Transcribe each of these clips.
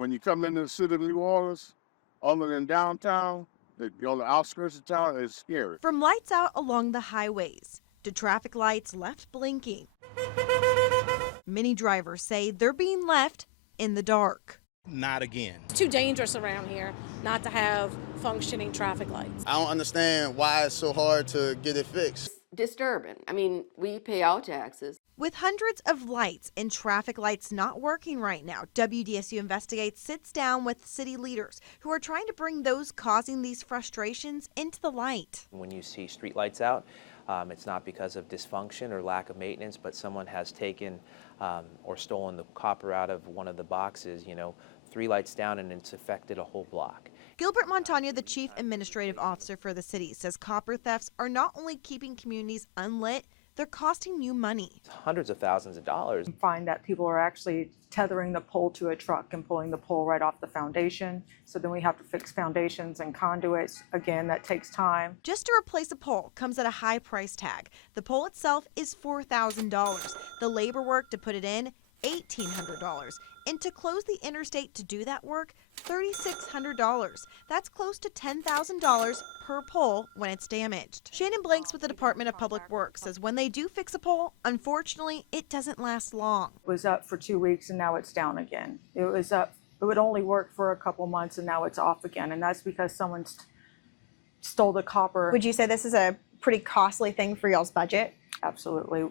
When you come into the city of New Orleans, other than downtown, on the outskirts of town, it's scary. From lights out along the highways to traffic lights left blinking, many drivers say they're being left in the dark. Not again. It's too dangerous around here not to have functioning traffic lights. I don't understand why it's so hard to get it fixed. Disturbing. I mean, we pay our taxes. With hundreds of lights and traffic lights not working right now, WDSU Investigates sits down with city leaders who are trying to bring those causing these frustrations into the light. When you see street lights out, it's not because of dysfunction or lack of maintenance, but someone has taken or stolen the copper out of one of the boxes, 3 lights down, and it's affected a whole block. Gilbert Montano, the chief administrative officer for the city, says copper thefts are not only keeping communities unlit, they're costing you money. It's hundreds of thousands of dollars. Find that people are actually tethering the pole to a truck and pulling the pole right off the foundation. So then we have to fix foundations and conduits. Again, that takes time. Just to replace a pole comes at a high price tag. The pole itself is $4,000. The labor work to put it in, $1,800. And to close the interstate to do that work, $3,600. That's close to $10,000 per pole when it's damaged. Shannon Blanks with the Department of Public Works says when they do fix a pole, unfortunately, it doesn't last long. It was up for 2 weeks and now it's down again. It was up, it would only work for a couple months and now it's off again. And that's because someone stole the copper. Would you say this is a pretty costly thing for y'all's budget? Absolutely.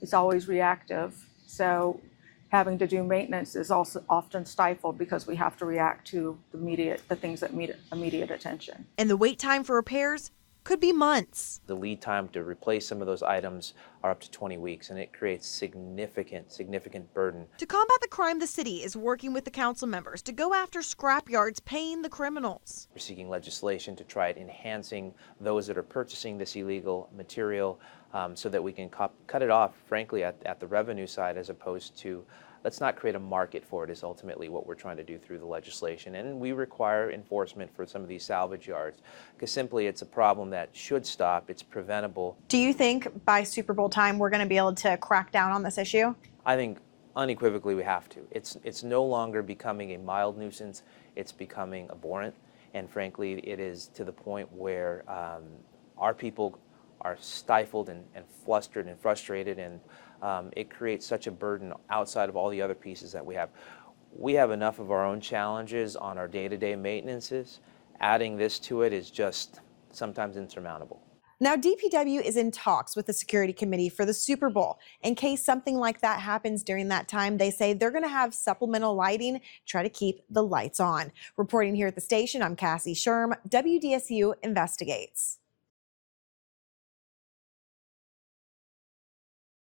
It's always reactive. So having to do maintenance is also often stifled because we have to react to the things that need immediate attention. And the wait time for repairs could be months. The lead time to replace some of those items are up to 20 weeks, and it creates significant burden. To combat the crime, the city is working with the council members to go after scrap yards paying the criminals. We're seeking legislation to try enhancing those that are purchasing this illegal material so that we can cut it off, frankly, at the revenue side, as opposed to let's not create a market for it is ultimately what we're trying to do through the legislation. And we require enforcement for some of these salvage yards because simply it's a problem that should stop. It's preventable. Do you think by Super Bowl time we're going to be able to crack down on this issue? I think unequivocally we have to. It's no longer becoming a mild nuisance. It's becoming abhorrent. And frankly, it is to the point where our people are stifled and flustered and frustrated, and it creates such a burden outside of all the other pieces that we have. We have enough of our own challenges on our day-to-day maintenances. Adding this to it is just sometimes insurmountable. Now, DPW is in talks with the security committee for the Super Bowl. In case something like that happens during that time, they say they're going to have supplemental lighting, try to keep the lights on. Reporting here at the station, I'm Cassie Sherm, WDSU Investigates.